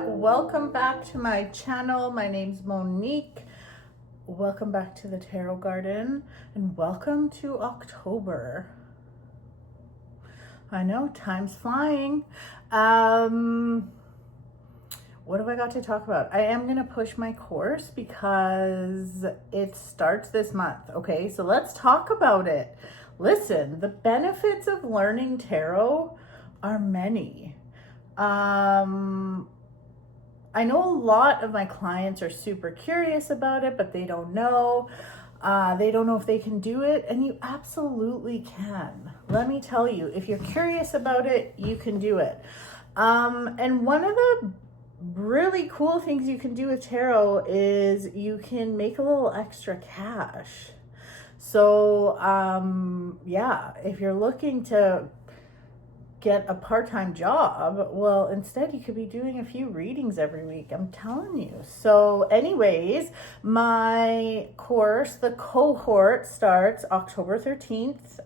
Welcome back to my channel. My name's Monique. Welcome back to the Tarot Garden and welcome to October. I know, time's flying. What have I got to talk about? I am going to push my course because it starts this month. Okay, so let's talk about it. Listen, the benefits of learning tarot are many. I know a lot of my clients are super curious about it, but they don't know. They don't know if they can do it, and you absolutely can. Let me tell you, if you're curious about it, you can do it. And one of the really cool things you can do with tarot is you can make a little extra cash. So, yeah, if you're looking to get a part-time job, well, instead you could be doing a few readings every week. I'm telling you. So anyways, my course, the cohort, starts October 13th.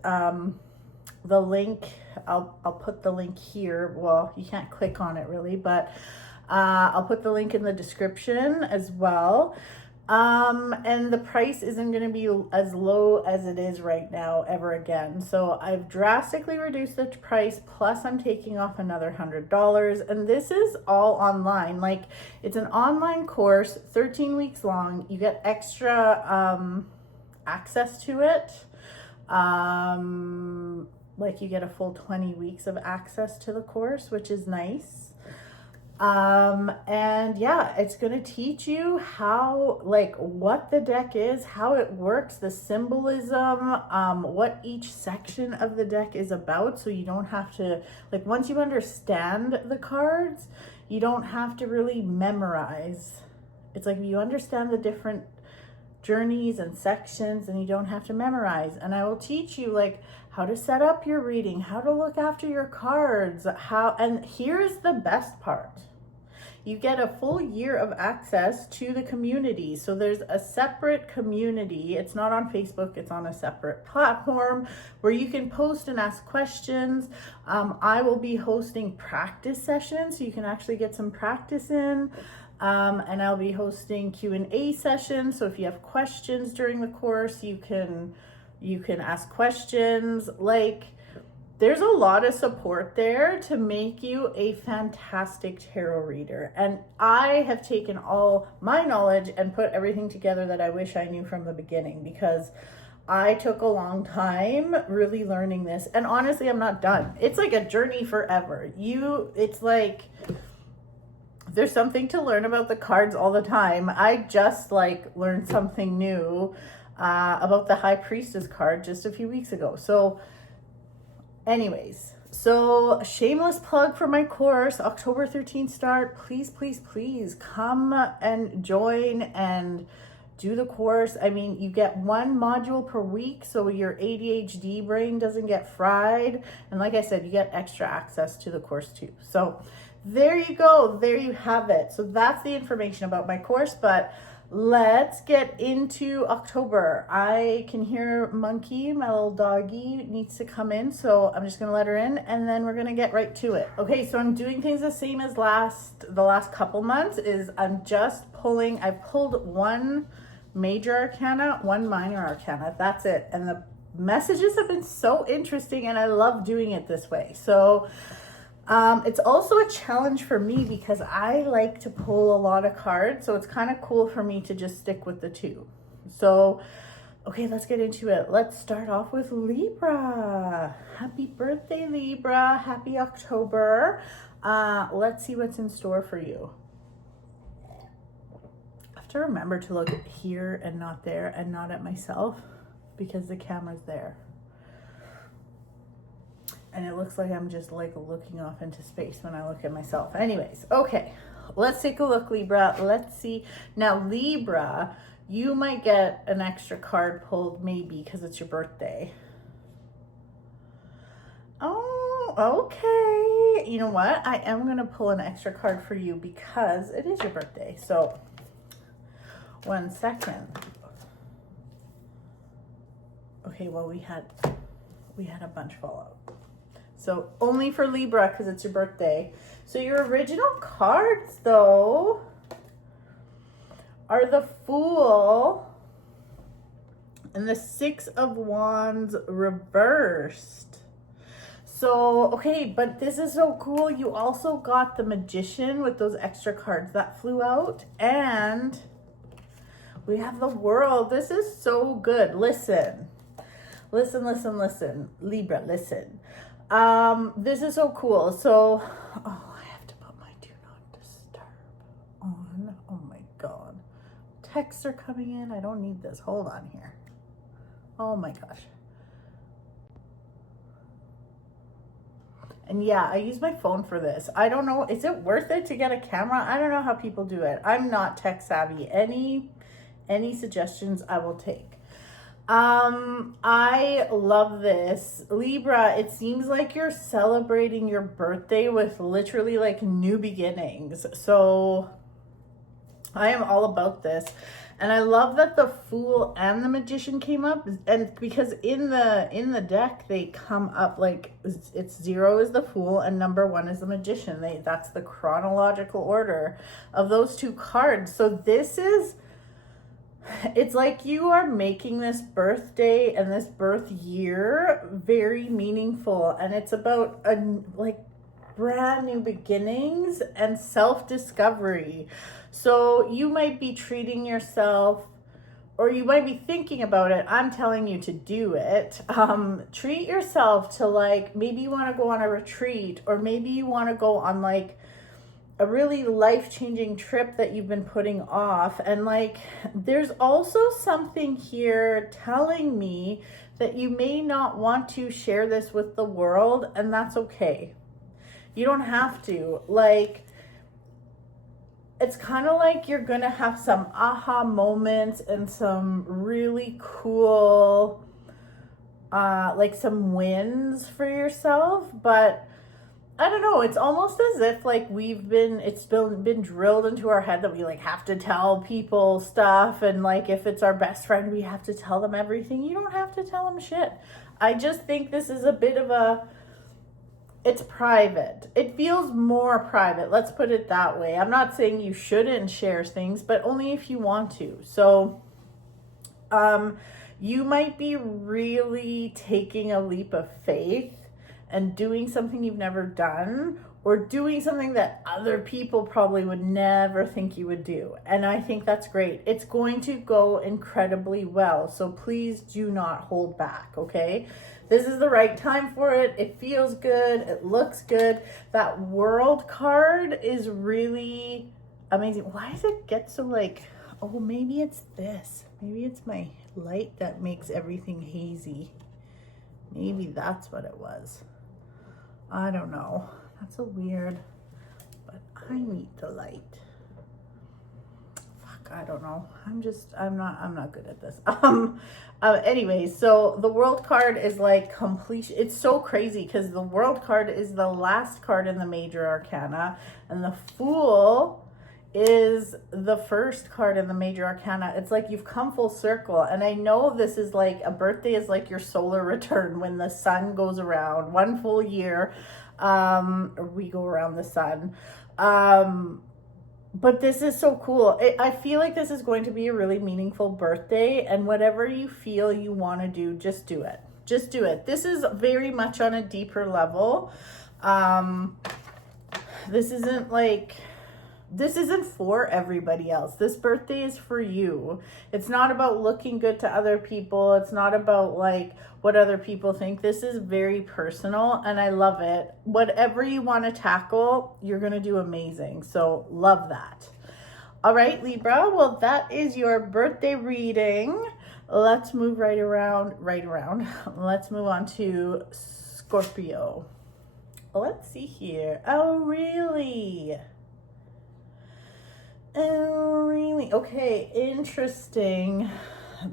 The link, I'll put the link here. Well, you can't click on it really, but I'll put the link in the description as well. And the price isn't going to be as low as it is right now ever again. So I've drastically reduced the price, plus I'm taking off another $100. And this is all online. Like, it's an online course, 13 weeks long. You get extra access to it. Like, you get a full 20 weeks of access to the course, which is nice. And yeah, it's going to teach you how, like, what the deck is, how it works, the symbolism, what each section of the deck is about. So you don't have to, like, once you understand the cards, you don't have to really memorize. It's like you understand the different journeys and sections, and you don't have to memorize. And I will teach you, like, how to set up your reading, how to look after your cards, and here's the best part. You get a full year of access to the community. So there's a separate community. It's not on Facebook, it's on a separate platform where you can post and ask questions. I will be hosting practice sessions so you can actually get some practice in. And I'll be hosting Q&A sessions. So if you have questions during the course, you can ask questions. Like, there's a lot of support there to make you a fantastic tarot reader. And I have taken all my knowledge and put everything together that I wish I knew from the beginning, because I took a long time really learning this. And honestly, I'm not done. It's like a journey forever. It's like, there's something to learn about the cards all the time. I just learned something new about the High Priestess card just a few weeks ago. So anyways, so shameless plug for my course, October 13th start. Please, please, please come and join and do the course. I mean, you get one module per week, so your ADHD brain doesn't get fried. And like I said, you get extra access to the course too. So there you go. There you have it. So that's the information about my course, but let's get into October. I can hear Monkey, my little doggy, needs to come in, so I'm just gonna let her in and then we're gonna get right to it. Okay, so I'm doing things the same as the last couple months. I'm just pulling. I pulled one major arcana, one minor arcana. That's it. And the messages have been so interesting and I love doing it this way. So it's also a challenge for me because I like to pull a lot of cards. So it's kind of cool for me to just stick with the two. So, okay, let's get into it. Let's start off with Libra. Happy birthday, Libra. Happy October. Let's see what's in store for you. I have to remember to look here and not there and not at myself because the camera's there. And it looks like I'm just looking off into space when I look at myself. Anyways, okay, let's take a look, Libra. Let's see. Now, Libra, you might get an extra card pulled maybe because it's your birthday. Oh, okay. You know what? I am going to pull an extra card for you because it is your birthday. So, 1 second. Okay, well, we had a bunch fall out. So only for Libra because it's your birthday. So your original cards, though, are the Fool and the Six of Wands reversed. So, okay, but this is so cool. You also got the Magician with those extra cards that flew out. And we have the World. This is so good. Listen. Listen, listen, listen. Libra, listen. This is so cool. So, oh, I have to put my do not disturb on. Oh my God. Texts are coming in. I don't need this. Hold on here. Oh my gosh. And yeah, I use my phone for this. I don't know. Is it worth it to get a camera? I don't know how people do it. I'm not tech savvy. Any suggestions I will take. I love this. Libra, it seems like you're celebrating your birthday with literally like new beginnings. So I am all about this. And I love that the Fool and the Magician came up, and because in the deck they come up like it's 0 is the Fool and number 1 is the Magician. That's the chronological order of those two cards. So it's like you are making this birthday and this birth year very meaningful, and it's about like brand new beginnings and self-discovery. So you might be treating yourself, or you might be thinking about it. I'm telling you to do it. Treat yourself to, like, maybe you want to go on a retreat, or maybe you want to go on like a really life-changing trip that you've been putting off. And like, there's also something here telling me that you may not want to share this with the world, and that's okay. You don't have to. Like, it's kind of like you're gonna have some aha moments and some really cool like some wins for yourself. But I don't know, it's almost as if like it's been drilled into our head that we like have to tell people stuff, and like if it's our best friend we have to tell them everything. You don't have to tell them shit. I just think this is a bit of it's private. It feels more private. Let's put it that way. I'm not saying you shouldn't share things, but only if you want to. So, you might be really taking a leap of faith and doing something you've never done, or doing something that other people probably would never think you would do. And I think that's great. It's going to go incredibly well. So please do not hold back, okay? This is the right time for it. It feels good. It looks good. That World card is really amazing. Why does it get so like, oh, maybe it's this. Maybe it's my light that makes everything hazy. Maybe that's what it was. I don't know. That's a weird, but I need the light. Fuck, I don't know. I'm not good at this. Anyway, so the World card is like completion. It's so crazy because the World card is the last card in the major arcana, and the Fool is the first card in the major arcana. It's like you've come full circle. And I know this is like, a birthday is like your solar return when the sun goes around 1 full year. We go around the sun. But this is so cool. I feel like this is going to be a really meaningful birthday, and whatever you feel you want to do, just do it. Just do it. This is very much on a deeper level. This isn't for everybody else. This birthday is for you. It's not about looking good to other people. It's not about like what other people think. This is very personal, and I love it. Whatever you want to tackle, you're going to do amazing. So love that. All right, Libra. Well, that is your birthday reading. Let's move right around. Let's move on to Scorpio. Let's see here. Oh, really? Okay, interesting.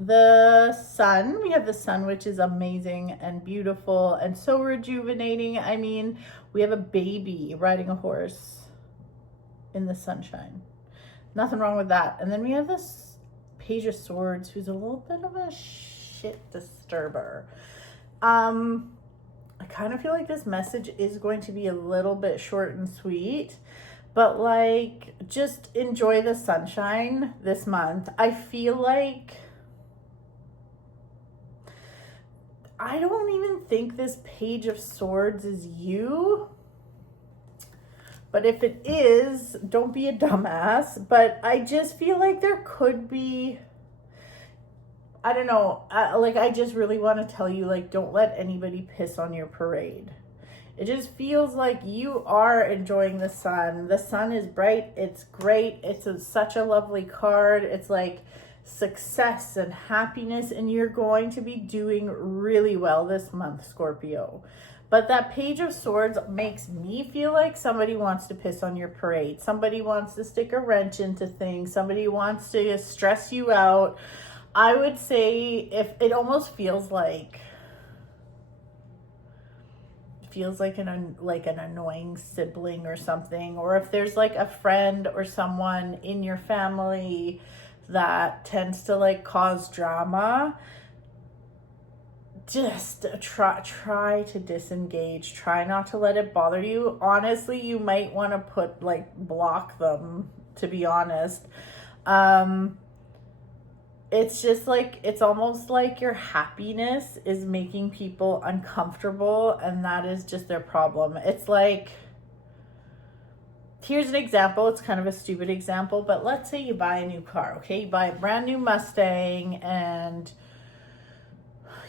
The sun, we have the sun, which is amazing and beautiful and so rejuvenating. I mean, we have a baby riding a horse in the sunshine. Nothing wrong with that. And then we have this Page of Swords, who's a little bit of a shit disturber. I kind of feel like this message is going to be a little bit short and sweet, but like, just enjoy the sunshine this month. I feel like I don't even think this Page of Swords is you. But if it is, don't be a dumbass. But I just feel like there could be, I don't know, like I just really want to tell you, like, don't let anybody piss on your parade. It just feels like you are enjoying the sun. The sun is bright. It's great. It's such a lovely card. It's like success and happiness, and you're going to be doing really well this month, Scorpio. But that Page of Swords makes me feel like somebody wants to piss on your parade. Somebody wants to stick a wrench into things. Somebody wants to stress you out. I would say if it almost feels like an annoying sibling or something, or if there's like a friend or someone in your family that tends to like cause drama, just try to disengage. Try not to let it bother you. Honestly, you might want to block them, to be honest. It's just like, it's almost like your happiness is making people uncomfortable, and that is just their problem. It's like, here's an example. It's kind of a stupid example, but let's say you buy a new car, okay? You buy a brand new Mustang, and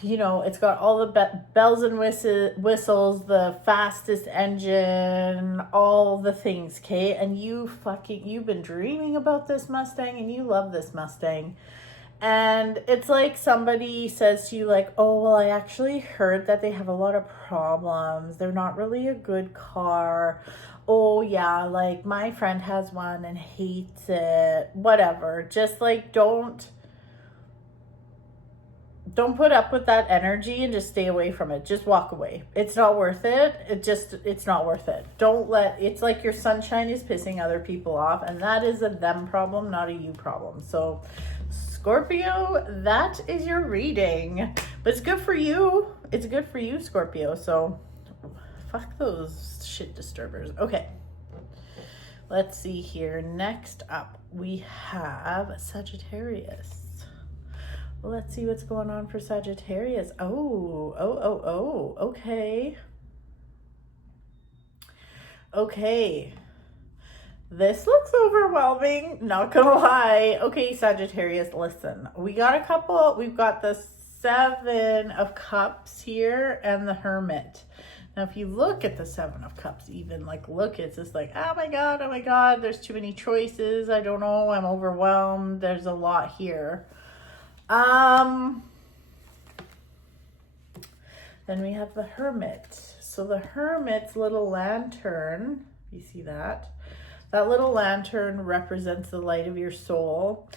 you know, it's got all the bells and whistles, the fastest engine, all the things, okay? And you've been dreaming about this Mustang, and you love this Mustang. And it's like somebody says to you like, oh, well, I actually heard that they have a lot of problems. They're not really a good car. Oh yeah, like my friend has one and hates it. Whatever. Just like, don't put up with that energy, and just stay away from it. Just walk away. It's not worth it. It's not worth it. It's like your sunshine is pissing other people off, and that is a them problem, not a you problem. So Scorpio, that is your reading. But it's good for you. It's good for you, Scorpio. So fuck those shit disturbers. Okay. Let's see here. Next up, we have Sagittarius. Let's see what's going on for Sagittarius. Oh, okay. Okay. This looks overwhelming, not gonna lie. Okay, Sagittarius, listen. We've got the Seven of Cups here and the Hermit. Now, if you look at the Seven of Cups, it's just like, oh my God, there's too many choices. I don't know, I'm overwhelmed. There's a lot here. Then we have the Hermit. So the Hermit's little lantern, you see that? That little lantern represents the light of your soul,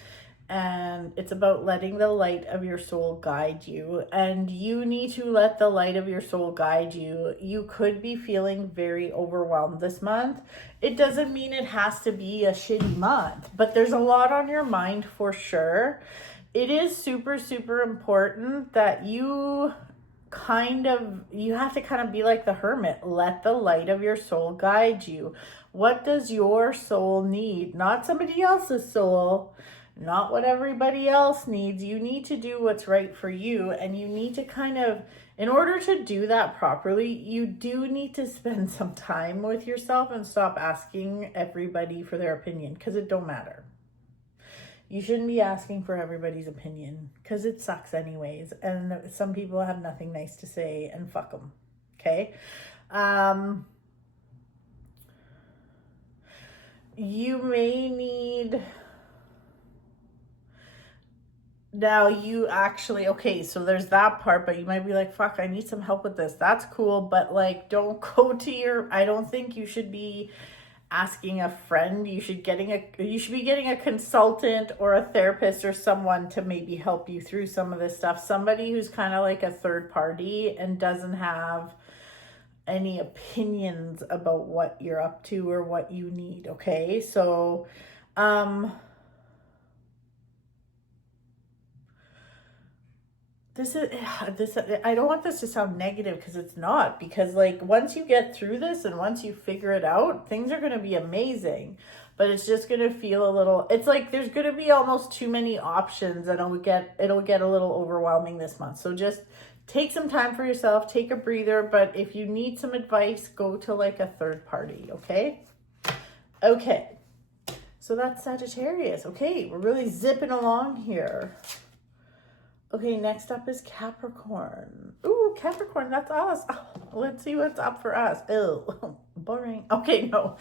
and it's about letting the light of your soul guide you, and you need to let the light of your soul guide you. You could be feeling very overwhelmed this month. It doesn't mean it has to be a shitty month, but there's a lot on your mind for sure. It is super, super important that you have to kind of be like the Hermit. Let the light of your soul guide you. What does your soul need? Not somebody else's soul, not what everybody else needs. You need to do what's right for you, and you need to in order to do that properly, you do need to spend some time with yourself and stop asking everybody for their opinion, because it don't matter. You shouldn't be asking for everybody's opinion, because it sucks anyways. And some people have nothing nice to say, and fuck them. Okay? You may need... Now so there's that part, but you might be like, fuck, I need some help with this. That's cool, but like, don't go to I don't think you should be asking a friend. You should be getting a consultant or a therapist or someone to maybe help you through some of this stuff. Somebody who's kind of like a third party and doesn't have any opinions about what you're up to or what you need. Okay. So, I don't want this to sound negative because it's not, because like once you get through this and once you figure it out, things are going to be amazing, but it's just going to feel a little, it's like there's going to be almost too many options and it'll get a little overwhelming this month. So just take some time for yourself, take a breather, but if you need some advice, go to like a third party. Okay, so that's Sagittarius. Okay, we're really zipping along here. Okay, next up is Capricorn. Ooh, Capricorn, that's us. Oh, let's see what's up for us. Ew, boring. Okay, no.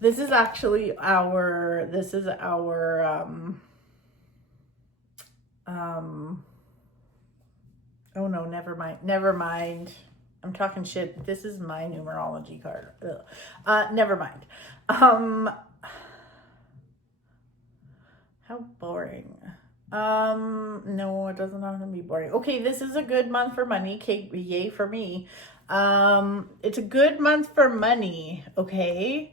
This is actually our, oh no, never mind. I'm talking shit. This is my numerology card. Never mind. How boring. No, it doesn't have to be boring. Okay, this is a good month for money. Okay, yay for me. It's a good month for money. Okay.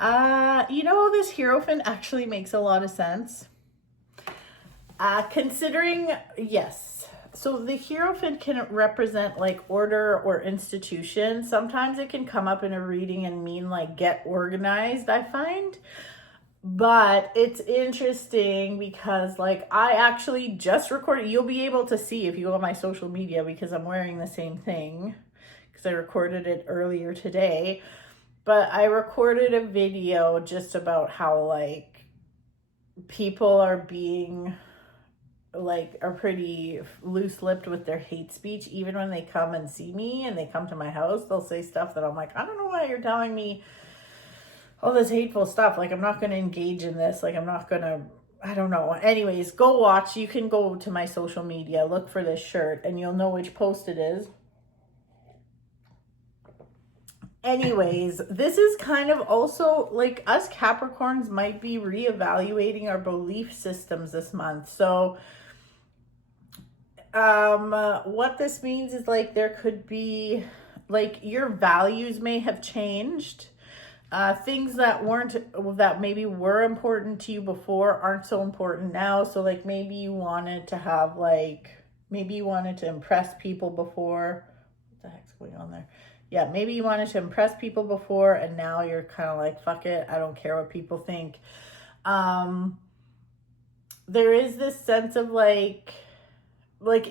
You know, this Hierophant actually makes a lot of sense. Considering, yes. So the Hierophant can represent like order or institution. Sometimes it can come up in a reading and mean like get organized, I find. But it's interesting because like I actually just recorded, you'll be able to see if you go on my social media because I'm wearing the same thing because I recorded it earlier today. But I recorded a video just about how like people are being like are pretty loose-lipped with their hate speech. Even when they come and see me and they come to my house, they'll say stuff that I'm like, I don't know why you're telling me all this hateful stuff. Like, I'm not going to engage in this. Like, I'm not going to, I don't know. Anyways, go watch. You can go to my social media, look for this shirt, and you'll know which post it is. Anyways, this is kind of also like us Capricorns might be reevaluating our belief systems this month. So, what this means is like there could be like your values may have changed. Things that maybe were important to you before aren't so important now. So like maybe you wanted to impress people before. What the heck's going on there? Yeah, maybe you wanted to impress people before and now you're kind of like, fuck it, I don't care what people think. There is this sense of like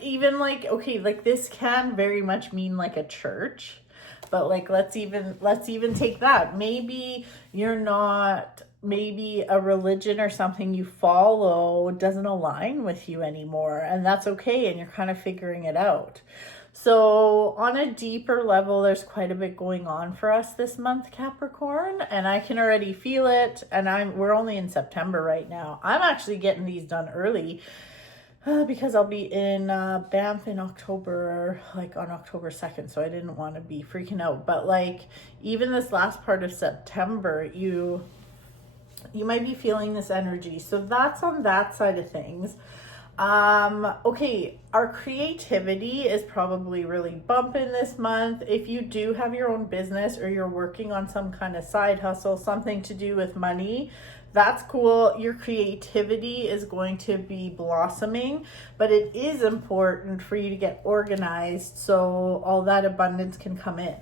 even like, okay, like this can very much mean like a church. But like, let's even take that. Maybe maybe a religion or something you follow doesn't align with you anymore. And that's okay. And you're kind of figuring it out. So on a deeper level, there's quite a bit going on for us this month, Capricorn. And I can already feel it. And we're only in September right now. I'm actually getting these done early. Because I'll be in Banff in October, like on October 2nd, so I didn't want to be freaking out. But like even this last part of September, you might be feeling this energy. So that's on that side of things. Okay, our creativity is probably really bumping this month. If you do have your own business or you're working on some kind of side hustle, something to do with money, that's cool. Your creativity is going to be blossoming, but it is important for you to get organized so all that abundance can come in.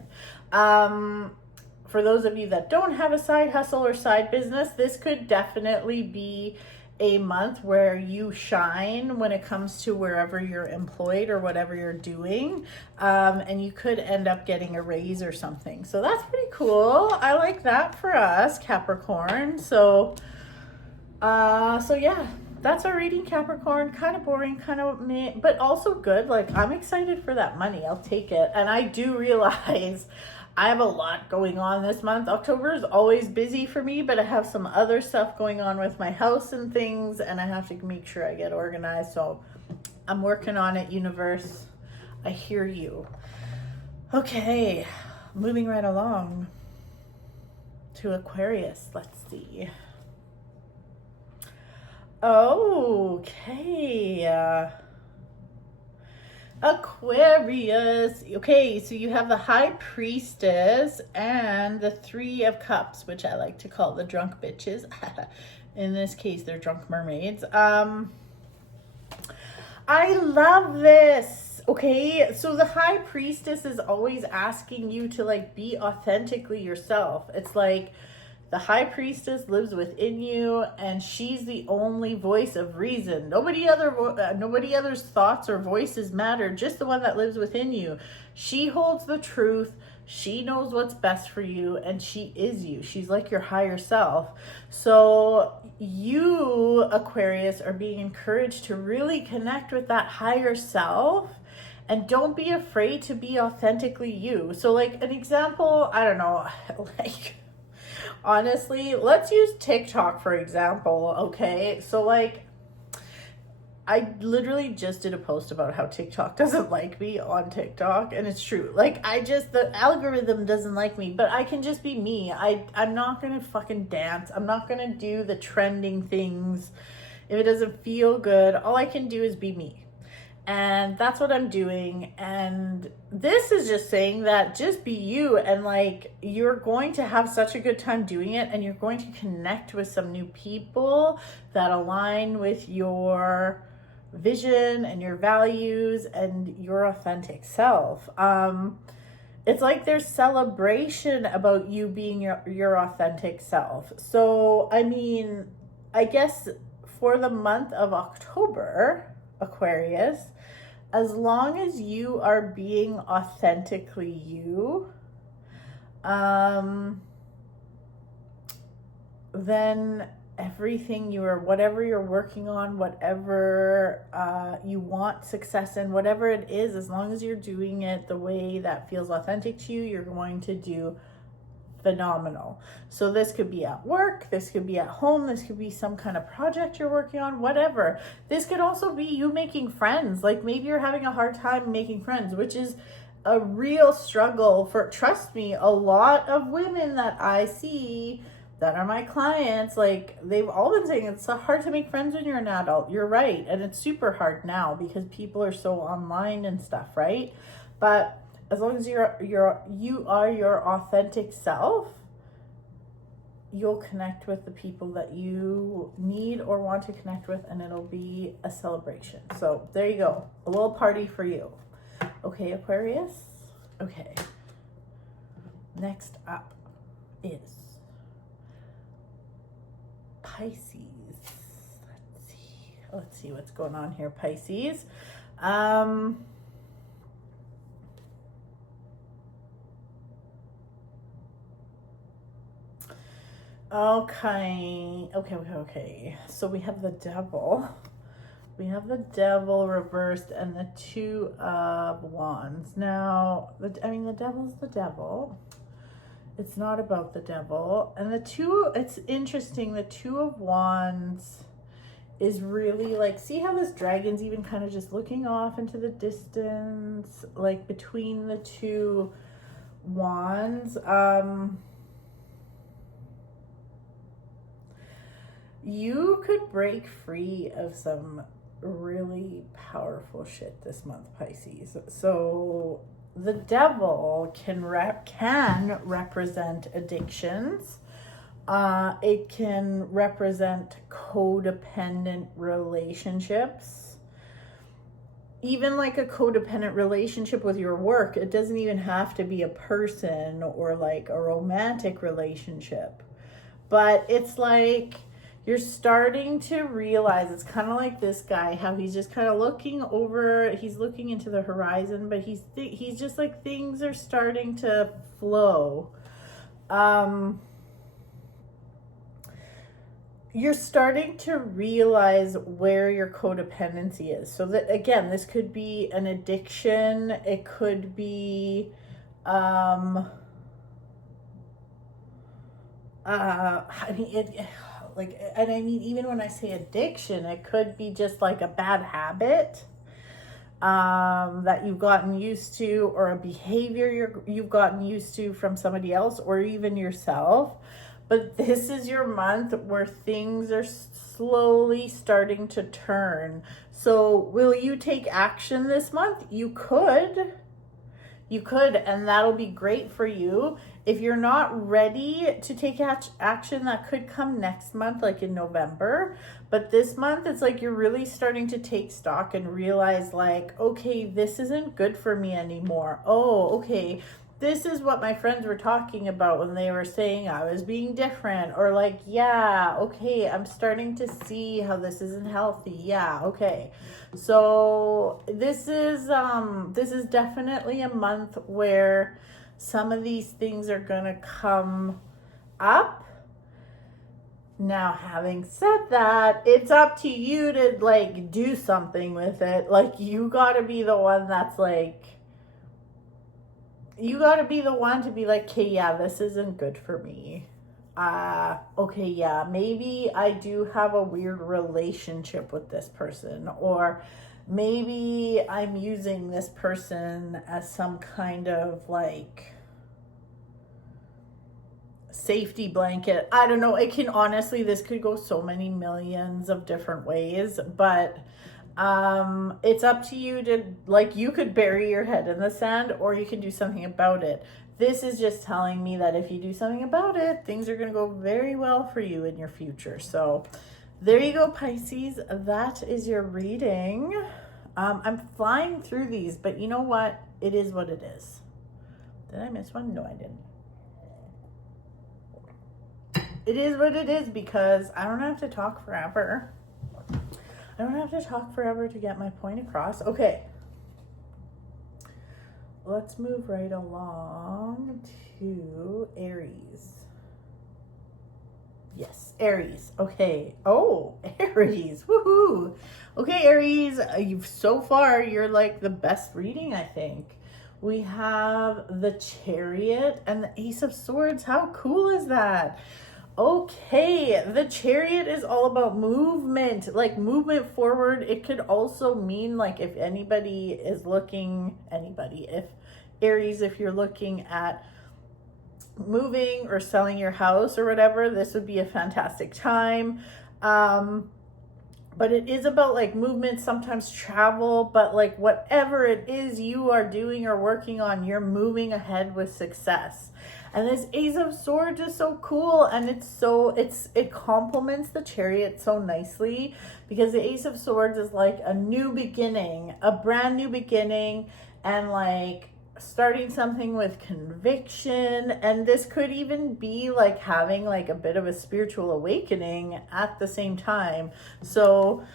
For those of you that don't have a side hustle or side business, this could definitely be a month where you shine when it comes to wherever you're employed or whatever you're doing. And you could end up getting a raise or something. So that's pretty cool. I like that for us, Capricorn. So yeah, that's our reading, Capricorn. Kind of boring, kind of meh, but also good. Like, I'm excited for that money. I'll take it. And I do realize I have a lot going on this month. October is always busy for me, but I have some other stuff going on with my house and things, and I have to make sure I get organized. So I'm working on it, universe. I hear you. Okay, moving right along to Aquarius. Let's see. Okay. Aquarius. Okay, so you have the High Priestess and the Three of Cups, which I like to call the drunk bitches. In this case, they're drunk mermaids. I love this. Okay, so the high priestess is always asking you to like be authentically yourself. It's like the high priestess lives within you, and she's the only voice of reason. Nobody other's thoughts or voices matter, just the one that lives within you. She holds the truth. She knows what's best for you, and she is you. She's like your higher self. So you, Aquarius, are being encouraged to really connect with that higher self, and don't be afraid to be authentically you. So like an example, I don't know, like honestly, let's use TikTok for example, okay? So like I literally just did a post about how TikTok doesn't like me on TikTok, and it's true. Like the algorithm doesn't like me, but I can just be me. I'm not gonna fucking dance. I'm not gonna do the trending things. If it doesn't feel good, all I can do is be me. And that's what I'm doing. And this is just saying that just be you, and like you're going to have such a good time doing it, and you're going to connect with some new people that align with your vision and your values and your authentic self. It's like there's celebration about you being your authentic self. So I mean, I guess for the month of October, Aquarius, as long as you are being authentically you, then everything whatever you're working on, whatever you want success in, whatever it is, as long as you're doing it the way that feels authentic to you, you're going to do phenomenal. So this could be at work, this could be at home, this could be some kind of project you're working on, whatever. This could also be you making friends. Like maybe you're having a hard time making friends, which is a real struggle for, trust me, a lot of women that I see that are my clients, like they've all been saying it's so hard to make friends when you're an adult. You're right. And it's super hard now because people are so online and stuff, right? But as long as you are your authentic self, you'll connect with the people that you need or want to connect with, and it'll be a celebration. So there you go. A little party for you. Okay, Aquarius? Okay. Next up is Pisces. Let's see what's going on here, Pisces. Okay. So we have the devil. We have the devil reversed and the Two of Wands. Now, the devil's the devil. It's not about the devil. And it's interesting, the Two of Wands is really like, see how this dragon's even kind of just looking off into the distance, like between the two wands. You could break free of some really powerful shit this month, Pisces. So the devil can represent addictions. It can represent codependent relationships. Even like a codependent relationship with your work. It doesn't even have to be a person or like a romantic relationship. But it's like you're starting to realize, it's kind of like this guy, how he's just kind of looking over, he's looking into the horizon, but he's just like, things are starting to flow. You're starting to realize where your codependency is. So that, again, this could be an addiction. It could be, even when I say addiction, it could be just like a bad habit that you've gotten used to, or a behavior you've gotten used to from somebody else or even yourself. But this is your month where things are slowly starting to turn. So will you take action this month? You could. You could, and that'll be great for you. If you're not ready to take action, that could come next month, like in November. But this month, it's like you're really starting to take stock and realize like, okay, this isn't good for me anymore. Oh, okay, this is what my friends were talking about when they were saying I was being different. Or like, yeah, okay, I'm starting to see how this isn't healthy. Yeah, okay. So this is definitely a month where some of these things are gonna come up. Now, having said that, it's up to you to like do something with it. Like, you gotta be the one that's like, you gotta be the one to be like, okay, yeah, this isn't good for me. Okay, yeah, maybe I do have a weird relationship with this person, or maybe I'm using this person as some kind of like safety blanket. I don't know. It can honestly, this could go so many millions of different ways, but it's up to you to like, you could bury your head in the sand or you can do something about it. This is just telling me that if you do something about it, things are going to go very well for you in your future. So there you go, Pisces. That is your reading. I'm flying through these, but you know what? It is what it is. Did I miss one? No, I didn't. It is what it is because I don't have to talk forever. I don't have to talk forever to get my point across. Okay. Let's move right along to Aries. Yes, Aries. Okay. Oh, Aries. Woohoo. Okay, Aries, so far you're like the best reading, I think. We have the Chariot and the Ace of Swords. How cool is that? Okay, the Chariot is all about movement, like movement forward. It could also mean like if anybody is looking, if Aries, if you're looking at moving or selling your house or whatever, this would be a fantastic time. But it is about like movement, sometimes travel, but like whatever it is you are doing or working on, you're moving ahead with success. And this Ace of Swords is so cool, and it complements the Chariot so nicely because the Ace of Swords is like a new beginning, a brand new beginning, and like starting something with conviction. And this could even be like having like a bit of a spiritual awakening at the same time. So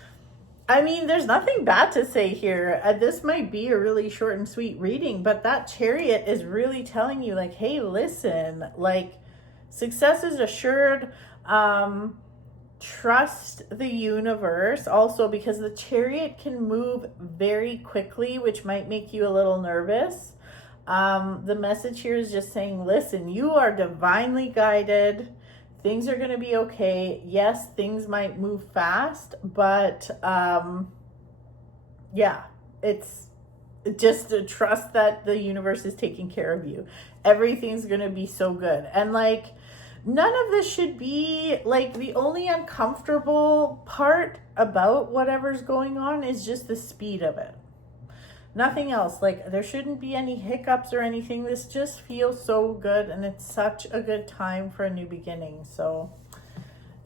I mean, there's nothing bad to say here. This might be a really short and sweet reading, but that Chariot is really telling you like, hey, listen, like success is assured. Trust the universe also, because the Chariot can move very quickly, which might make you a little nervous. The message here is just saying, listen, you are divinely guided. Things are going to be okay. Yes, things might move fast, but yeah, it's just to trust that the universe is taking care of you. Everything's going to be so good. And like, none of this should be like, the only uncomfortable part about whatever's going on is just the speed of it. Nothing else. Like, there shouldn't be any hiccups or anything. This just feels so good, and it's such a good time for a new beginning. So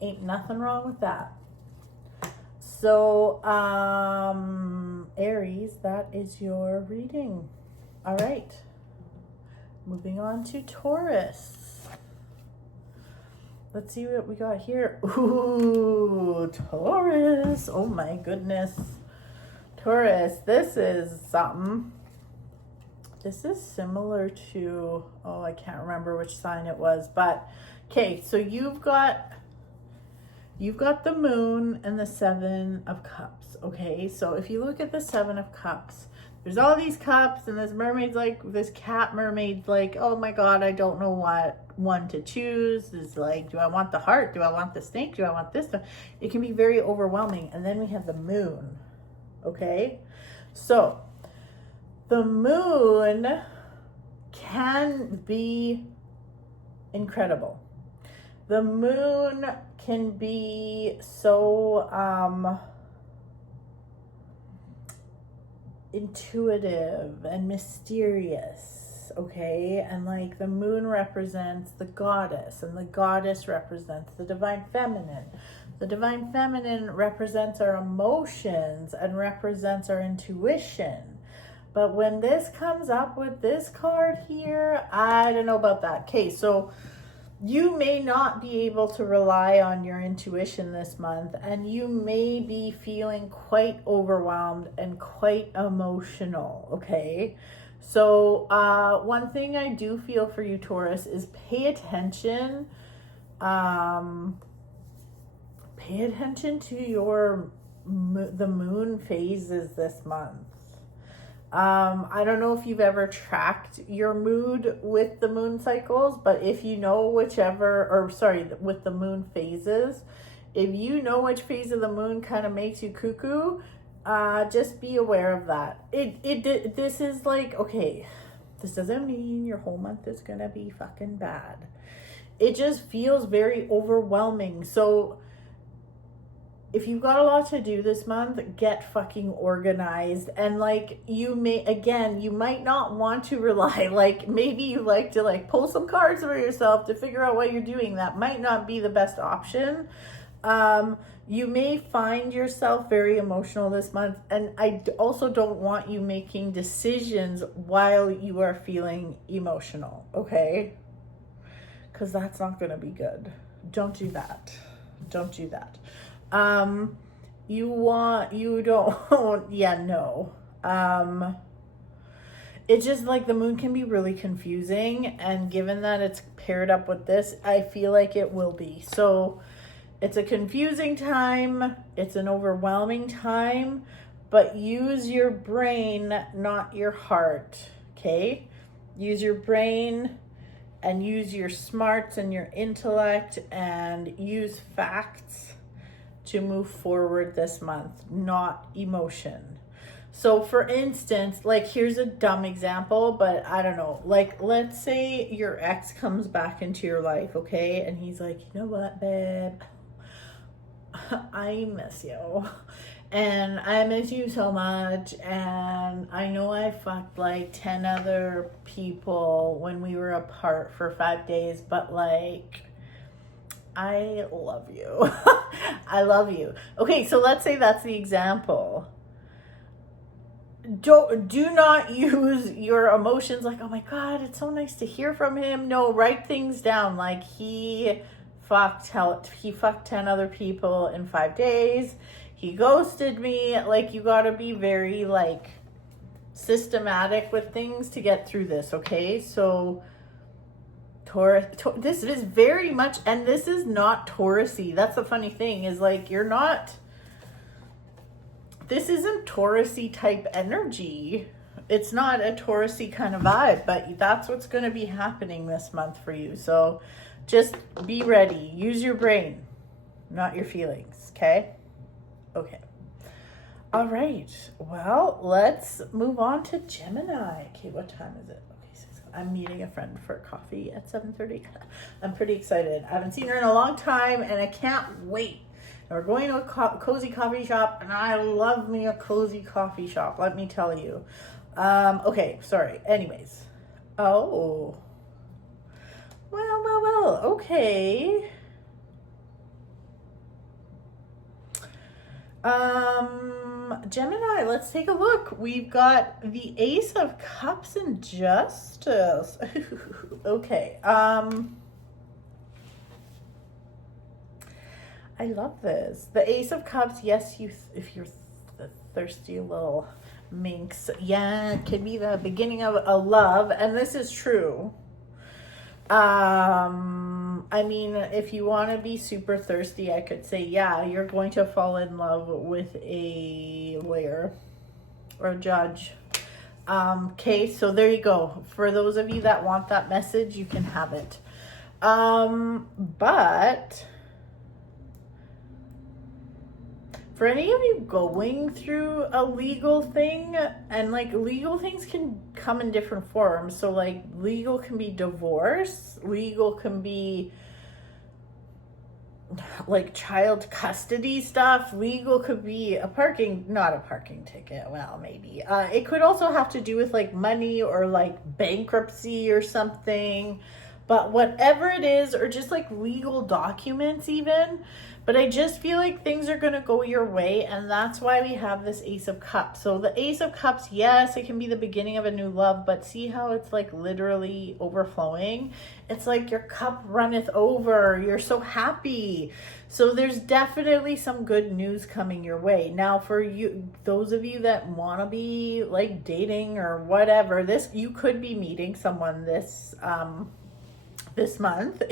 ain't nothing wrong with that. So Aries, that is your reading. All right, moving on to Taurus. Let's see what we got here. Ooh, Taurus. Oh my goodness. Taurus, this is something. This is similar to, oh, I can't remember which sign it was, but okay, so you've got the Moon and the Seven of Cups. Okay, so if you look at the Seven of Cups, there's all these cups, and this mermaid's like, this cat mermaid's like, oh my God, I don't know what one to choose. It's like, do I want the heart? Do I want the snake? Do I want this? It can be very overwhelming. And then we have the Moon. Okay, so the Moon can be incredible. The Moon can be so, intuitive and mysterious, okay? And like the moon represents the goddess, and the goddess represents the divine feminine. The divine feminine represents our emotions and represents our intuition. But when this comes up with this card here, I don't know about that. Okay, so you may not be able to rely on your intuition this month, and you may be feeling quite overwhelmed and quite emotional, okay? So one thing I do feel for you, Taurus, is pay attention. Pay attention to the moon phases this month. I don't know if you've ever tracked your mood with the moon cycles, but if you know with the moon phases, if you know which phase of the moon kind of makes you cuckoo, just be aware of that. This is like, okay, this doesn't mean your whole month is gonna be fucking bad. It just feels very overwhelming. So if you've got a lot to do this month, get fucking organized. And like, you might not want to rely, like maybe you like to like pull some cards for yourself to figure out what you're doing. That might not be the best option. You may find yourself very emotional this month. And I also don't want you making decisions while you are feeling emotional, okay? Because that's not going to be good. Don't do that. Don't do that. It's just like the moon can be really confusing, and given that it's paired up with this, I feel like it will be. So it's a confusing time, it's an overwhelming time, but use your brain, not your heart, okay? Use your brain and use your smarts and your intellect and use facts to move forward this month, not emotion. So for instance, like here's a dumb example, but I don't know, like let's say your ex comes back into your life, okay? And he's like, you know what, babe? I miss you. And I miss you so much. And I know I fucked like 10 other people when we were apart for 5 days, but like, I love you. I love you. Okay, so let's say that's the example. Do not use your emotions like, oh my God, it's so nice to hear from him. No, write things down like he fucked 10 other people in 5 days. He ghosted me. Like, you gotta be very like systematic with things to get through this, okay? So Taurus, this is very much, and this is not Taurusy. That's the funny thing is like, this isn't Taurusy type energy. It's not a Taurusy kind of vibe, but that's what's going to be happening this month for you. So just be ready. Use your brain, not your feelings. Okay. Okay. All right. Well, let's move on to Gemini. Okay. What time is it? I'm meeting a friend for coffee at 7:30. I'm pretty excited. I haven't seen her in a long time and I can't wait. And we're going to a cozy coffee shop, and I love me a cozy coffee shop, let me tell you. Okay, sorry. Anyways. Oh. Well, okay. Gemini, let's take a look. We've got the Ace of Cups and Justice. Okay. I love this. The Ace of Cups, yes, if you're the thirsty little minx, yeah, it could be the beginning of a love, and this is true. I mean, if you want to be super thirsty, I could say, yeah, you're going to fall in love with a lawyer or a judge. Okay, so there you go. For those of you that want that message, you can have it. But for any of you going through a legal thing, and like legal things can come in different forms. So like legal can be divorce, legal can be like child custody stuff. Legal could be not a parking ticket. Well, maybe. It could also have to do with like money or like bankruptcy or something. But whatever it is, or just like legal documents even. But I just feel like things are going to go your way, and that's why we have this Ace of Cups. So the Ace of Cups, yes, it can be the beginning of a new love, but see how it's like literally overflowing? It's like your cup runneth over. You're so happy. So there's definitely some good news coming your way. Now for you, those of you that want to be like dating or whatever, you could be meeting someone this month.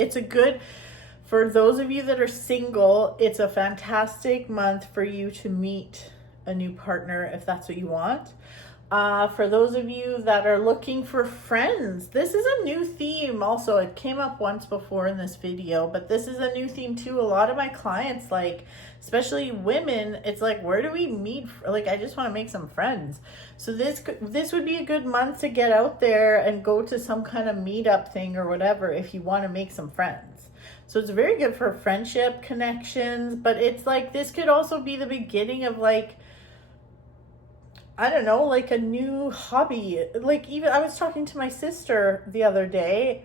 For those of you that are single, it's a fantastic month for you to meet a new partner if that's what you want. For those of you that are looking for friends, this is a new theme also. It came up once before in this video, but this is a new theme too. A lot of my clients, like especially women, it's like, where do we meet? Like, I just want to make some friends. So this would be a good month to get out there and go to some kind of meetup thing or whatever if you want to make some friends. So it's very good for friendship connections, but it's like, this could also be the beginning of like, I don't know, like a new hobby. Like, even I was talking to my sister the other day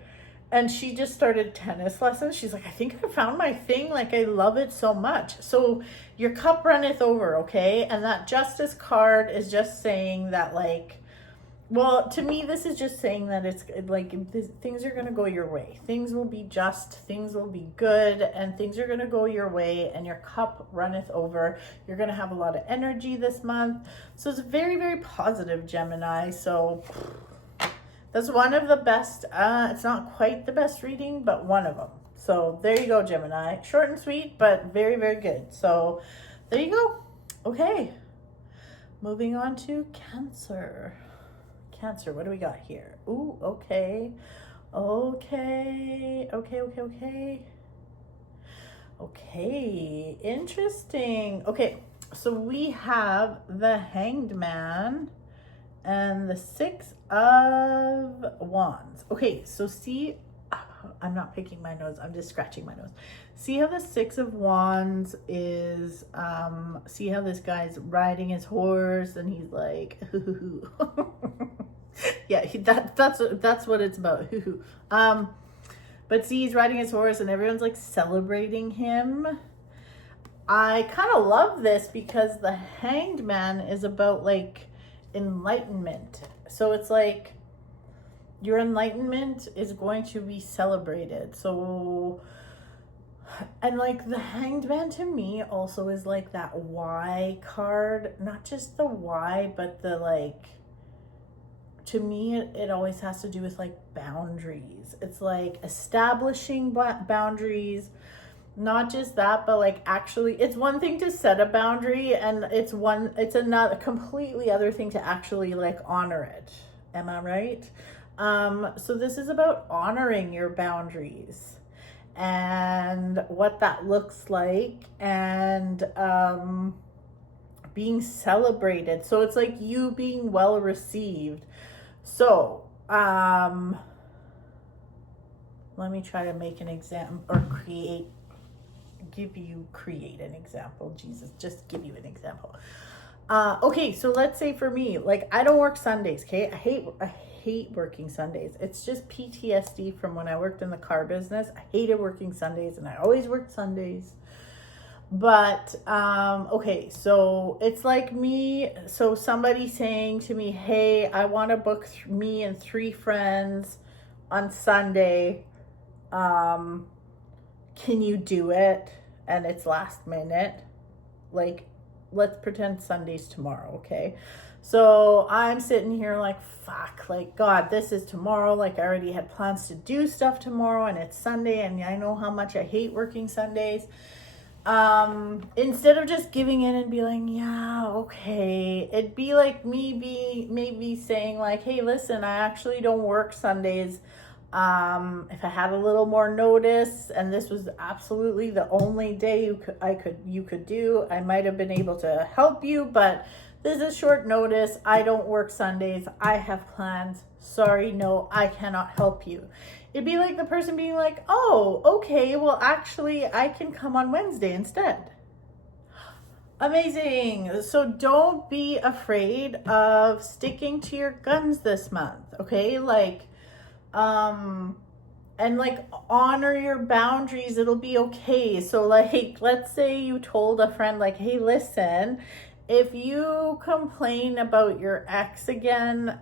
and she just started tennis lessons. She's like, I think I found my thing. Like, I love it so much. So your cup runneth over, okay? And that Justice card is just saying that, like, well, to me, this is just saying that it's like things are going to go your way. Things will be just, things will be good, and things are going to go your way, and your cup runneth over. You're going to have a lot of energy this month. So it's very, very positive, Gemini. So that's one of the best. It's not quite the best reading, but one of them. So there you go, Gemini. Short and sweet, but very, very good. So there you go. Okay. Moving on to Cancer. Cancer, what do we got here? Ooh, okay. Okay, interesting. Okay, so we have the Hanged Man and the Six of Wands. Okay, so see, I'm not picking my nose, I'm just scratching my nose. See how the Six of Wands is, see how this guy's riding his horse and he's like, yeah, that's what it's about. But see, he's riding his horse and everyone's like celebrating him. I kind of love this because the Hanged Man is about like enlightenment. So it's like your enlightenment is going to be celebrated. So, and like the Hanged Man to me also is like that Y card, not just the Y, but the like, to me, it always has to do with like boundaries. It's like establishing boundaries, not just that, but like actually, it's one thing to set a boundary and it's another completely other thing to actually like honor it. Am I right? So this is about honoring your boundaries and what that looks like and being celebrated. So it's like you being well received. So, let me try to make an example or create an example. Jesus, just give you an example. Okay, so let's say for me, like I don't work Sundays, okay? I hate working Sundays. It's just PTSD from when I worked in the car business. I hated working Sundays and I always worked Sundays. But, okay, so it's like me, so somebody saying to me, hey, I want to book me and 3 friends on Sunday. Can you do it? And it's last minute. Like, let's pretend Sunday's tomorrow, okay? So I'm sitting here like, fuck, like, God, this is tomorrow. Like, I already had plans to do stuff tomorrow and it's Sunday and I know how much I hate working Sundays. Instead of just giving in and be like, yeah, okay, it'd be like me maybe saying like, hey, listen, I actually don't work Sundays. If I had a little more notice and this was absolutely the only day you could do, I might have been able to help you, but this is short notice. I don't work Sundays. I have plans. Sorry, no, I cannot help you. It'd be like the person being like, oh, okay, well, actually, I can come on Wednesday instead. Amazing. So don't be afraid of sticking to your guns this month, okay? Like, and like honor your boundaries. It'll be okay. So like, let's say you told a friend like, hey, listen, if you complain about your ex again,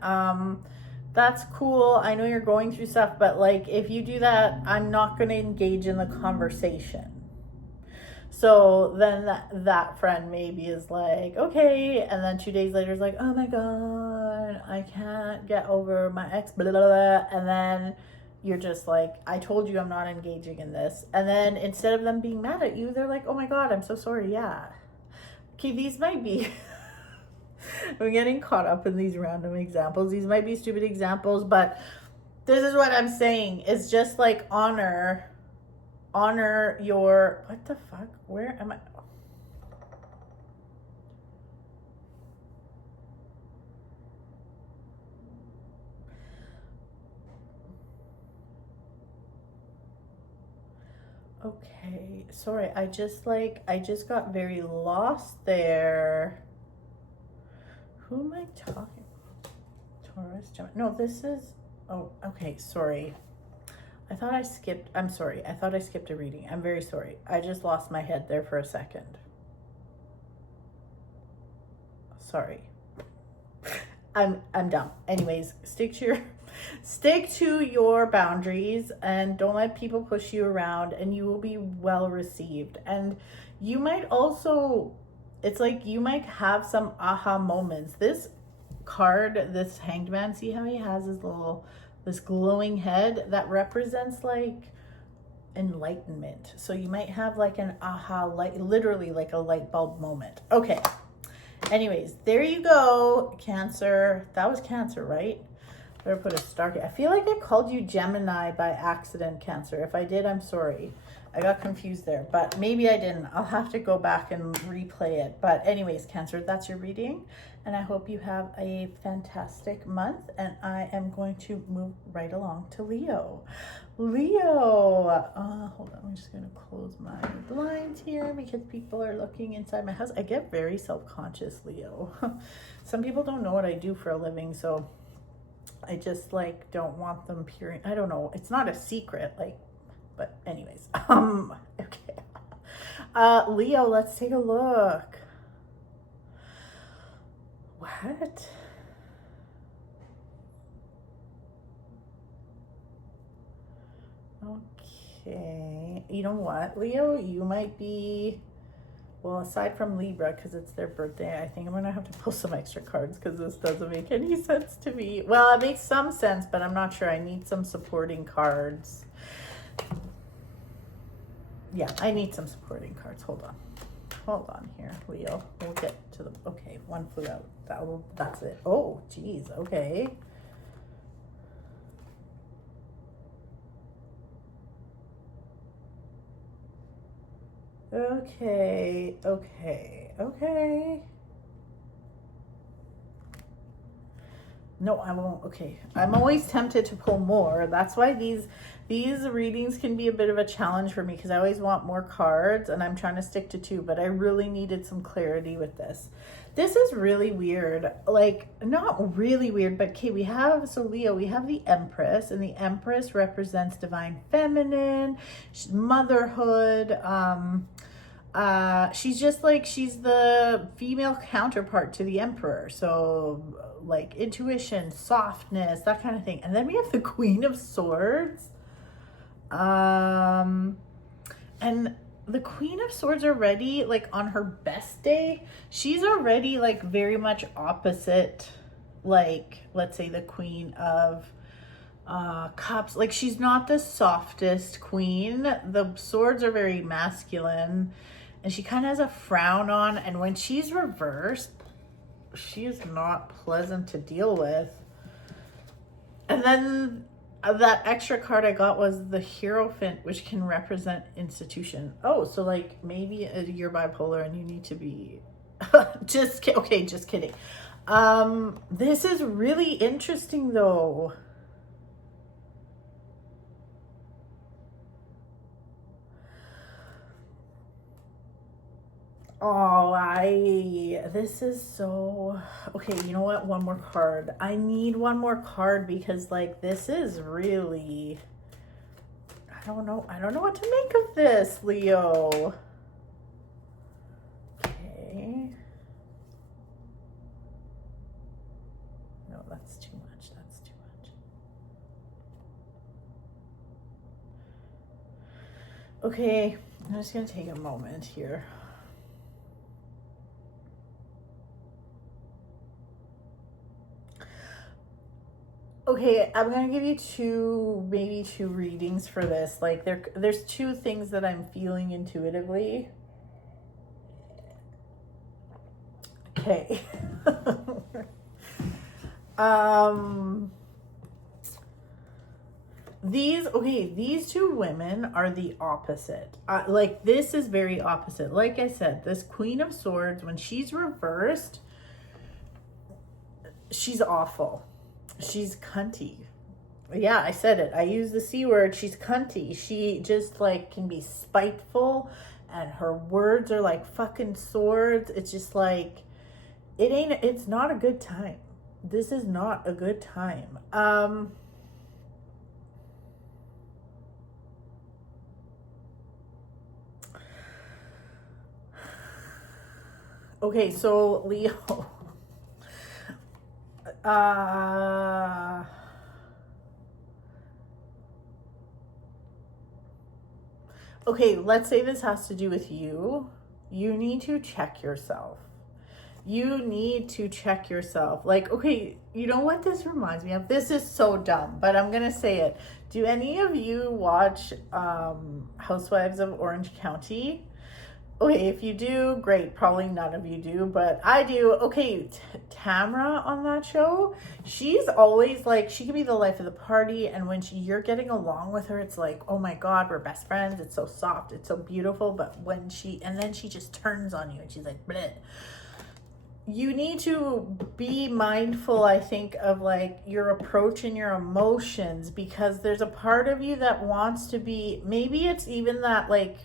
that's cool. I know you're going through stuff, but like, if you do that, I'm not going to engage in the conversation. So then that friend maybe is like, okay. And then 2 days later is like, oh my God, I can't get over my ex, blah, blah, blah. And then you're just like, I told you I'm not engaging in this. And then instead of them being mad at you, they're like, oh my God, I'm so sorry. Yeah. Okay, these might be, I'm getting caught up in these random examples. These might be stupid examples, but this is what I'm saying. It's just like honor your, what the fuck? Where am I? Okay, sorry. I just got very lost there. Who am I talking? Taurus, Gemini. No, this is, oh, okay, sorry. I'm sorry. I thought I skipped a reading. I'm very sorry. I just lost my head there for a second. Sorry. I'm dumb. Anyways, stick to your boundaries and don't let people push you around, and you will be well received. And you might also, it's like you might have some aha moments. This card, this Hanged Man, see how he has this glowing head that represents like enlightenment. So you might have like an aha, like literally like a light bulb moment. Okay. Anyways, there you go, Cancer. That was Cancer, right? Better put a star here. I feel like I called you Gemini by accident, Cancer. If I did, I'm sorry. I got confused there, but maybe I didn't. I'll have to go back and replay it. But anyways, Cancer, that's your reading. And I hope you have a fantastic month. And I am going to move right along to Leo. Leo, hold on. I'm just going to close my blinds here because people are looking inside my house. I get very self-conscious, Leo. Some people don't know what I do for a living, so I just like don't want them peering. I don't know. It's not a secret, like, but anyways, okay. Leo, let's take a look. What? Okay. You know what, Leo? You might be, well, aside from Libra, because it's their birthday, I think I'm going to have to pull some extra cards because this doesn't make any sense to me. Well, it makes some sense, but I'm not sure. I need some supporting cards. Yeah, I need some supporting cards. Hold on here, Leo. We'll get to the, okay, one flew out. That's it. Oh, geez. Okay. Okay. No, I won't. Okay. I'm always tempted to pull more. That's why these readings can be a bit of a challenge for me because I always want more cards and I'm trying to stick to 2, but I really needed some clarity with this. This is really weird. Like, not really weird, but okay, so Leo, we have the Empress, and the Empress represents divine feminine, motherhood, she's just like, she's the female counterpart to the Emperor. So like intuition, softness, that kind of thing. And then we have the Queen of Swords. And the Queen of Swords already, like on her best day, she's already like very much opposite, like, let's say the Queen of Cups. Like, she's not the softest queen. The swords are very masculine. And she kind of has a frown on. And when she's reversed, she is not pleasant to deal with. And then that extra card I got was the Hierophant, which can represent institution. Oh, so like maybe you're bipolar and you need to be Okay, just kidding. This is really interesting though. Oh, this is so, okay, you know what? One more card. I need one more card because like this is really, I don't know what to make of this, Leo. Okay. No, that's too much. That's too much. Okay, I'm just gonna take a moment here. Okay, I'm gonna give you maybe two readings for this. Like there's two things that I'm feeling intuitively. Okay. These two women are the opposite. Like this is very opposite. Like I said, this Queen of Swords, when she's reversed, she's awful. She's cunty. Yeah, I said it. I use the C word. She's cunty. She just like can be spiteful, and her words are like fucking swords. It's just like, it's not a good time. This is not a good time. Okay, so Leo. Okay, let's say this has to do with you. You need to check yourself. You need to check yourself. Like, okay, you know what this reminds me of? This is so dumb, but I'm gonna say it. Do any of you watch Housewives of Orange County? Okay, if you do, great. Probably none of you do, but I do. Okay, Tamra on that show, she's always like, she can be the life of the party, and when you're getting along with her, it's like, oh my God, we're best friends. It's so soft. It's so beautiful. But and then she just turns on you and she's like, bleh. You need to be mindful, I think, of like your approach and your emotions, because there's a part of you that wants to be, maybe it's even that like,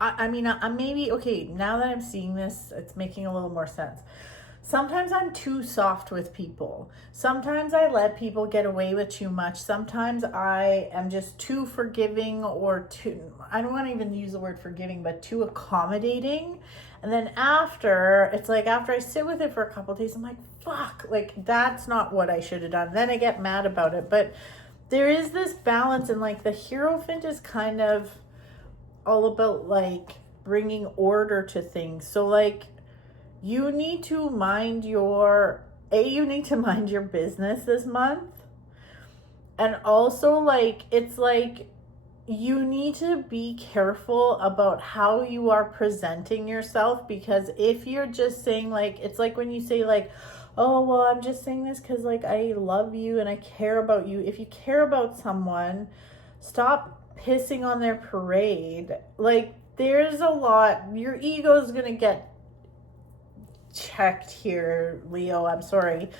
I mean, maybe, okay, now that I'm seeing this, it's making a little more sense. Sometimes I'm too soft with people. Sometimes I let people get away with too much. Sometimes I am just too forgiving, or too, I don't want to even use the word forgiving, but too accommodating. And then it's like after I sit with it for a couple of days, I'm like, fuck, like that's not what I should have done. Then I get mad about it. But there is this balance, and like the Hierophant is kind of all about like bringing order to things. So like you need to mind your business this month. And also like, it's like you need to be careful about how you are presenting yourself, because if you're just saying like, it's like when you say like, oh, well, I'm just saying this because like I love you and I care about you. If you care about someone, stop pissing on their parade. Like there's a lot, your ego is gonna get checked here, Leo. I'm sorry.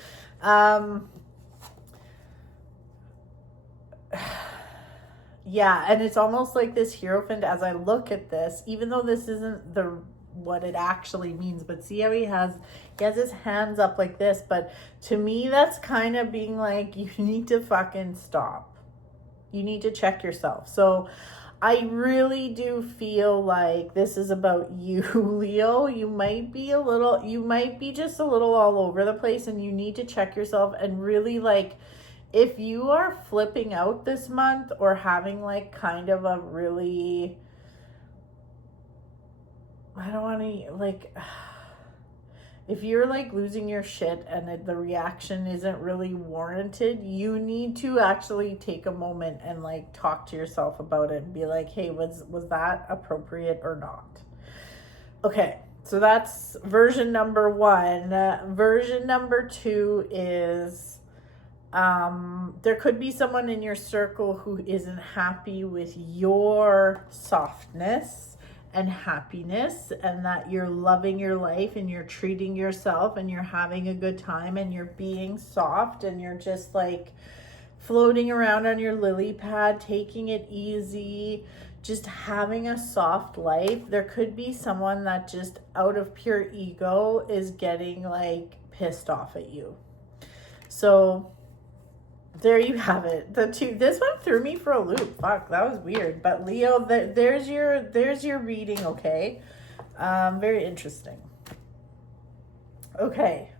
Yeah, and it's almost like this Hierophant, as I look at this, even though this isn't what it actually means, but see how he has his hands up like this, but to me that's kind of being like, you need to fucking stop. You need to check yourself. So I really do feel like this is about you, Leo. You might be just a little all over the place, and you need to check yourself and really like, if you are flipping out this month or having like kind of a really, I don't want to like, if you're like losing your shit and the reaction isn't really warranted, you need to actually take a moment and like talk to yourself about it and be like, hey, was that appropriate or not? Okay, so that's version number one. Version number two is there could be someone in your circle who isn't happy with your softness and happiness, and that you're loving your life and you're treating yourself and you're having a good time and you're being soft and you're just like floating around on your lily pad, taking it easy, just having a soft life. There could be someone that just out of pure ego is getting like pissed off at you. So there you have it. This one threw me for a loop. Fuck, that was weird. But Leo, there's your reading, okay? Very interesting. Okay.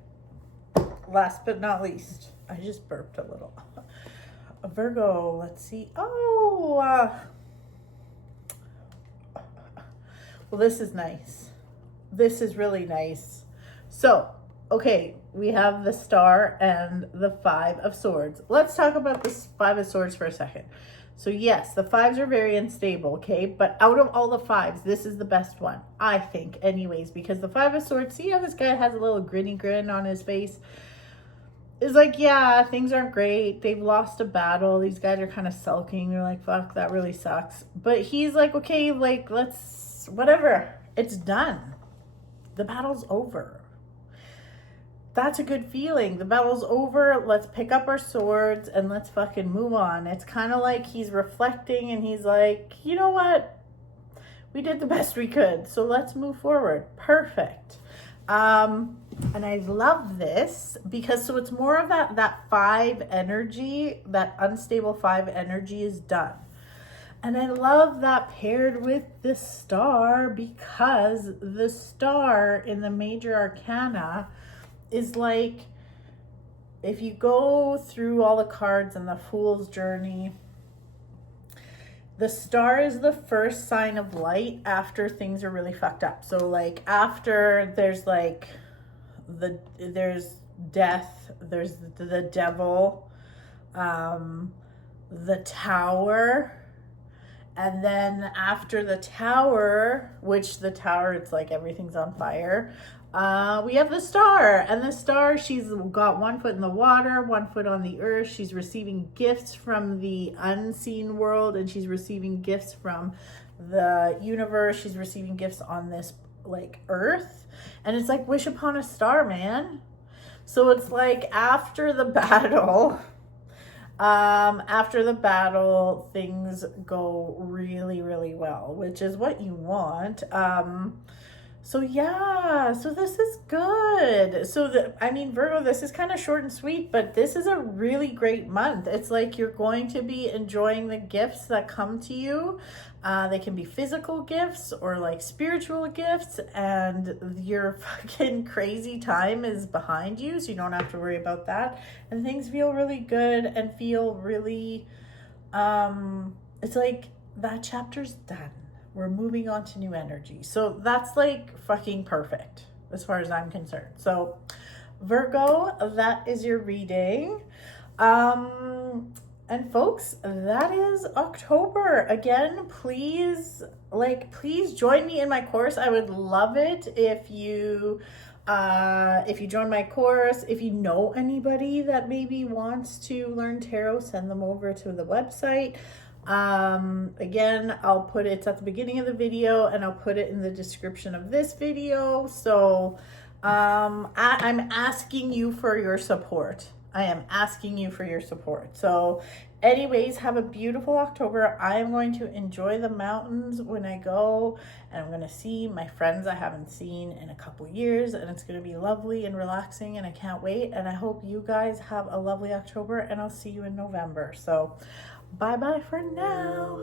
Last but not least, I just burped a little. Virgo, let's see. Oh, well, this is nice. This is really nice. So, okay, we have the Star and the Five of Swords. Let's talk about the Five of Swords for a second. So yes, the fives are very unstable, okay? But out of all the fives, this is the best one, I think, anyways, because the Five of Swords, see how this guy has a little grinny grin on his face? It's like, yeah, things aren't great. They've lost a battle. These guys are kind of sulking. They're like, fuck, that really sucks. But he's like, okay, like, let's, whatever. It's done. The battle's over. That's a good feeling. The battle's over. Let's pick up our swords and let's fucking move on. It's kind of like he's reflecting and he's like, you know what? We did the best we could. So let's move forward. Perfect. And I love this because so it's more of that five energy, that unstable five energy is done. And I love that paired with the Star because the Star in the major arcana is like, if you go through all the cards in the Fool's Journey, the Star is the first sign of light after things are really fucked up. So like after there's like there's death, there's the devil, the Tower, and then after the Tower, which the Tower, it's like everything's on fire, we have the Star. And the Star, she's got 1 foot in the water, 1 foot on the earth. She's receiving gifts from the unseen world, and she's receiving gifts from the universe. She's receiving gifts on this like earth, and it's like wish upon a star, man. So it's like after the battle, things go really, really well, which is what you want. So yeah, so this is good. So I mean, Virgo, this is kind of short and sweet, but this is a really great month. It's like you're going to be enjoying the gifts that come to you. They can be physical gifts or like spiritual gifts, and your fucking crazy time is behind you, so you don't have to worry about that. And things feel really good and feel really, it's like that chapter's done. We're moving on to new energy. So that's like fucking perfect as far as I'm concerned. So Virgo, that is your reading. And folks, that is October. Again, please join me in my course. I would love it if you join my course. If you know anybody that maybe wants to learn tarot, send them over to the website. Again, I'll put it's at the beginning of the video and I'll put it in the description of this video. So I'm asking you for your support. I am asking you for your support. So anyways, have a beautiful October. I am going to enjoy the mountains when I go, and I'm going to see my friends I haven't seen in a couple years, and it's going to be lovely and relaxing, and I can't wait. And I hope you guys have a lovely October, and I'll see you in November. So bye-bye for now.